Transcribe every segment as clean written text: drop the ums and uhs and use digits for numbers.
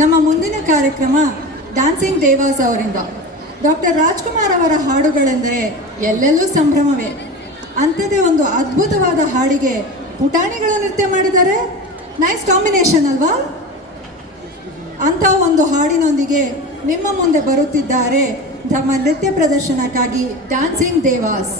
ನಮ್ಮ ಮುಂದಿನ ಕಾರ್ಯಕ್ರಮ ಡ್ಯಾನ್ಸಿಂಗ್ ದೇವಾಸ್ ಅವರಿಂದ. ಡಾಕ್ಟರ್ ರಾಜ್ಕುಮಾರ್ ಅವರ ಹಾಡುಗಳೆಂದರೆ ಎಲ್ಲೆಲ್ಲೂ ಸಂಭ್ರಮವೇ. ಅಂಥದ್ದೇ ಒಂದು ಅದ್ಭುತವಾದ ಹಾಡಿಗೆ ಪುಟಾಣಿಗಳು ನೃತ್ಯ ಮಾಡಿದ್ದಾರೆ. ನೈಸ್ ಕಾಂಬಿನೇಷನ್ ಅಲ್ವಾ? ಅಂಥ ಒಂದು ಹಾಡಿನೊಂದಿಗೆ ನಿಮ್ಮ ಮುಂದೆ ಬರುತ್ತಿದ್ದಾರೆ ತಮ್ಮ ನೃತ್ಯ ಪ್ರದರ್ಶನಕ್ಕಾಗಿ ಡ್ಯಾನ್ಸಿಂಗ್ ದೇವಾಸ್.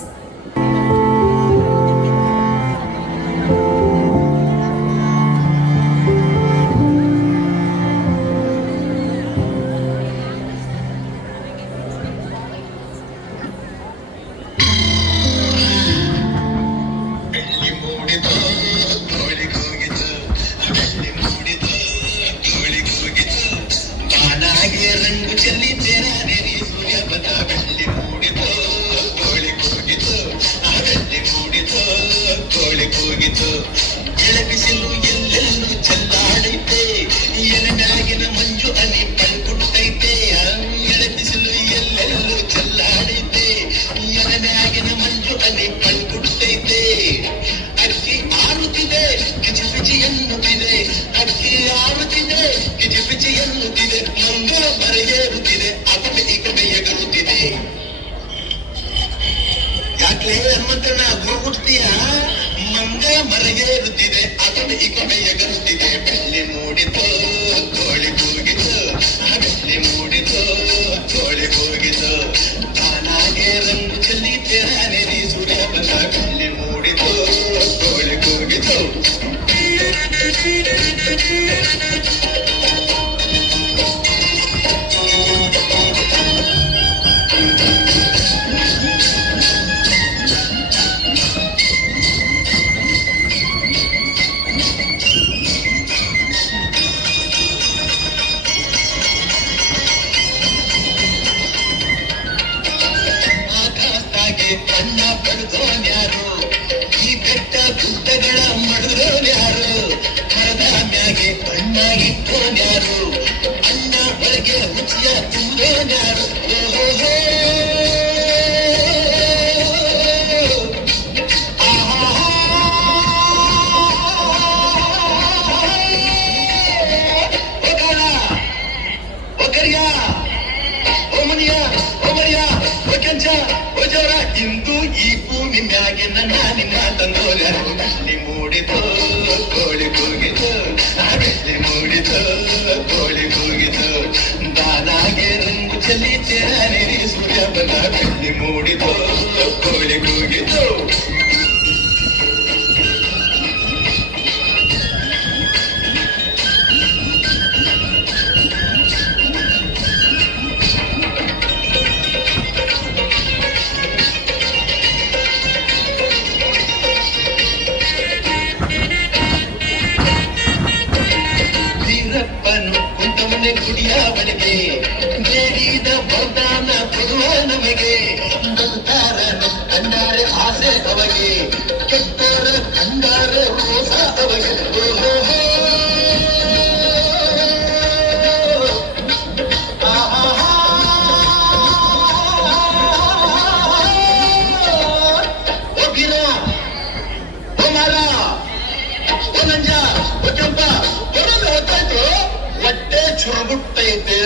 ಎಳಬಿಸಿಲು ಎಲ್ಲೆಲ್ಲೂ ಚೆಲ್ಲಾಡೈತೆ, ಎಲೆಮ್ಯಾಗಿನ ಮಂಜು ಅನಿ ಪಳ್ಕುಟ್ಟೈತೆ. ಎಳಬಿಸಿಲು ಎಲ್ಲೆಲ್ಲೂ ಚೆಲ್ಲಾಡೈತೆ, ಎಲೆಮ್ಯಾಗಿನ ಮಂಜು ಅನಿ ಪಳ್ಕುಟ್ಟೈತೆ. ಅಕ್ಕಿ ಆರುತ್ತಿದೆ, ಕಿಚಿ ಪಿಚಿ ಎನ್ನುತ್ತಿದೆ. ಅಕ್ಕಿ ಆರುತ್ತಿದೆ, ಕಿಚಿ ಪಿಚಿ ಎನ್ನುತ್ತಿದೆ. ಮಂಗ ಬರೆಯೇರುತ್ತಿದೆ, ಅಕಡೆ ಈ ಕಡೆ ಎಗರುತ್ತಿದೆ. ಯಾಕೆ ಹನುಮಂತಣ್ಣ ಗುರುಗುಡ್ತೀಯ? ಮಂಗ ಮರಗೇರುತ್ತಿದೆ, ಅದನ್ನು ಈ ಕೊನೆ ಎಗರುತ್ತಿದೆ. ಬೆಳ್ಳಿ ಮೂಡಿತು, ಕೋಳಿ ಕೂಗಿತು, ಬೆಳ್ಳಿ ಮೂಡಿತು, ಕೋಳಿ ಕೂಗಿತು. ತಾನಾಗೆ ರಂಗು ಚೆಲ್ಲಿದ್ದೇನೆ ನೀ ಸೂರ್ಯ ಬಂದ. ಬೆಳ್ಳಿ ಮೂಡಿತು, ಕೋಳಿ ಕೂಗಿತು. ಕಣ್ಣ ಪಡೆದೋನ್ಯಾರು, ಈ ಬೆಟ್ಟ ಗುಡ್ಡಗಳ ಮಡದೋನ್ಯಾರು. ಮರದ ಮ್ಯಾಗೆ ಬಣ್ಣ ಇಟ್ಟೋನ್ಯಾರು, ಅಣ್ಣ ಒಳಗೆ ರುಚಿಯ ತುಂಬದೋನ್ಯಾರು. ಓಹೋ ಇಂದು ಈ ಭೂಮಿ ಮ್ಯಾಗಿನ ನಾನಿನ ತಂದೋಲ್ಯಾರು. ಬೆಳ್ಳಿ ಮೂಡಿತು, ಕೋಳಿ ಕೂಗಿತು, ಬೆಳ್ಳಿ ಮೂಡಿತು, ಕೋಳಿ ಕೂಗಿತು. ದಾನಾಗೆ ರಂಗು ಚೆಲ್ಲಿದ್ದೇನೆ ನೀ ಸೂರ್ಯ ಬಂದ. ಬೆಳ್ಳಿ ಮೂಡಿತು, ಕೋಳಿ ಕೂಗಿತು. ಕುಡಿಯವನಿಗೆ ಬೇಡಿದ ವರದಾನ ಕೊಡುವ ನಮಗೆ. ಬಂದಾರ ಕಂಡಾರೆ ಆಸೆ ಅವಗೆ, ಕೆಟ್ಟರ ಕಂಡಾರೆ ಮೋಸ ಅವಗೆ. ಒಬ್ಬಿರ ಒಮರ ಒನಂಜ ಒಚಂಬ ಹೊರಲು ಹೊತ್ತಾಯ್ತು. ಹೊಟ್ಟೆ ಚುರುಗುಟ್ಟೈತೆ,